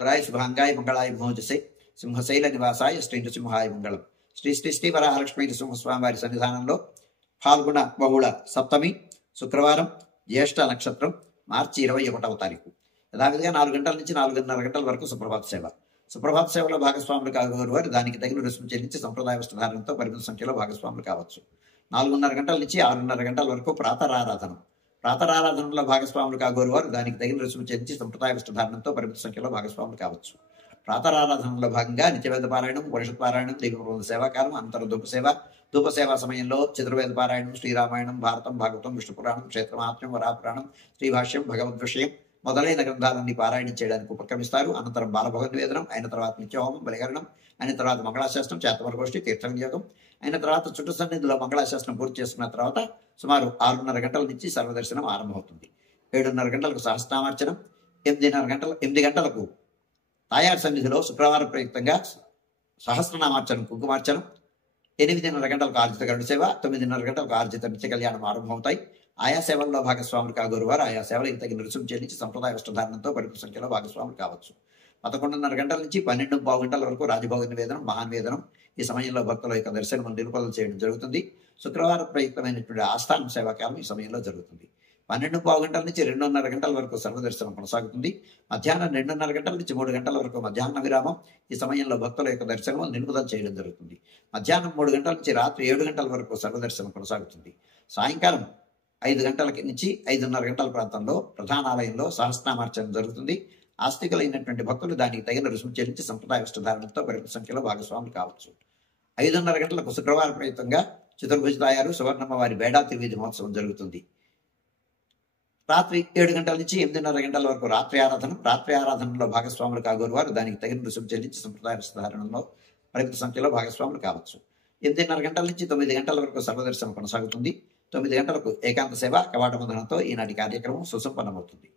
రాయ శుభాంగాయ మంగళాయ భోజసే సింహశైల నివాసాయ శ్రీ నృసింహాయ మంగళం. శ్రీ శ్రీ శ్రీ వరాహలక్ష్మీ నృసింహస్వామి వారి సన్నిధానంలో ఫాల్గుణ బహుళ సప్తమి శుక్రవారం జ్యేష్ఠ నక్షత్రం మార్చి 21వ తారీఖు యథావిధిగా 4 గంటల నుంచి 4:30 గంటల వరకు సుప్రభాత సేవ. సుప్రభాత సేవలో భాగస్వాములు కాగోరు వారు దానికి తగిన రుసుము చెల్లించి సంప్రదాయ వస్త్రధారణతో పరిమిత సంఖ్యలో భాగస్వాములు కావచ్చు. 4:30 గంటల నుంచి 6:30 గంటల వరకు ప్రాతరారాధనం. ప్రాతరారాధనలో భాగస్వాములు కాగోరు వారు దానికి తగిన రుసుము చెల్లించి సంప్రదాయ వస్త్రధారణతో పరిమిత సంఖ్యలో భాగస్వాములు కావచ్చు. ప్రాతరారాధనలో భాగంగా నిత్యవేద పారాయణం, ఉపనిషత్ పారాయణం, దీపప్రబంధ సేవాకాలం, అంతర ధూప సేవ, ధూప సేవా సమయంలో చతుర్వేద పారాయణం, శ్రీరామాయణం, భారతం, భాగవతం, విష్ణు పురాణం, క్షేత్రమహాత్మ్యం, వరాపురాణం, శ్రీభాష్యం, భగవద్ విషయం మొదలైన గ్రంథాలన్నీ పారాయణ చేయడానికి ఉపక్రమిస్తారు. అనంతరం బాలభోగ నివేదనం అయిన తర్వాత నిత్యహోమం, బలిహరణం అయిన తర్వాత మంగళాశాస్త్రం, చేతమరగోష్ఠి, తీర్థ వినియోగం అయిన తర్వాత చుట్టు సన్నిధిలో మంగళాశాస్త్రం పూర్తి చేసుకున్న తర్వాత సుమారు 6:30 గంటల నుంచి సర్వదర్శనం ఆరంభమవుతుంది. 7:30 గంటలకు సహస్రనామార్చనం, 8 గంటలకు తాయారు సన్నిధిలో శుక్రవారం ప్రయుక్తంగా సహస్రనామార్చనం, కుంకుమార్చనం, 8:30 గంటలకు ఆర్జిత గరుడ సేవ, 9:30 గంటలకు ఆర్జిత నిత్య కళ్యాణం ఆరంభమవుతాయి. ఆయా సేవల్లో భాగస్వాములు కాగోరు వారు ఆయా సేవలకు తగిన రుసుము చెల్లించి సంప్రదాయ వస్త్రధారణతో పరిమిత సంఖ్యలో భాగస్వాములు కావచ్చు. 11:30 గంటల నుంచి 12:15 గంటల వరకు రాజభోగ నివేదనం, మహానివేదనం. ఈ సమయంలో భక్తుల యొక్క దర్శనం నిలుపుదల చేయడం జరుగుతుంది. శుక్రవారం ప్రయుక్తమైనటువంటి ఆస్థానం సేవాకాలం ఈ సమయంలో జరుగుతుంది. 12:15 గంటల నుంచి 2:30 గంటల వరకు సర్వదర్శనం కొనసాగుతుంది. మధ్యాహ్నం 2:30 గంటల నుంచి 3 గంటల వరకు మధ్యాహ్న విరామం. ఈ సమయంలో భక్తుల యొక్క దర్శనం నిలుపుదల చేయడం జరుగుతుంది. మధ్యాహ్నం 3 గంటల నుంచి రాత్రి 7 గంటల వరకు సర్వదర్శనం కొనసాగుతుంది. సాయంకాలం 5 గంటల నుంచి 5:30 గంటల ప్రాంతంలో ప్రధానాలయంలో సహస్రనామార్చన జరుగుతుంది. ఆస్తికులైనటువంటి భక్తులు దానికి తగిన రుసుము చెల్లించి సంప్రదాయ వస్త్రధారణతో పరిమిత సంఖ్యలో భాగస్వాములు కావచ్చు. 5:30 గంటలకు శుక్రవారం ప్రయుక్తంగా చతుర్భుజ తాయారు సువర్ణమ్మ వారి బేడా తిరువీధి మహోత్సవం జరుగుతుంది. రాత్రి 7 గంటల నుంచి 8:30 గంటల వరకు రాత్రి ఆరాధన. రాత్రి ఆరాధనలో భాగస్వాములు కాగోరు వారు దానికి తగిన రుసుము చెల్లించి సంప్రదాయ వస్త్రధారణలో పరిమిత సంఖ్యలో భాగస్వాములు కావచ్చు. 8:30 గంటల నుంచి 9 గంటల వరకు సర్వదర్శనం కొనసాగుతుంది. 9 గంటలకు ఏకాంత సేవ కవాట బంధనంతో ఈనాటి కార్యక్రమం సుసంపన్నమవుతుంది.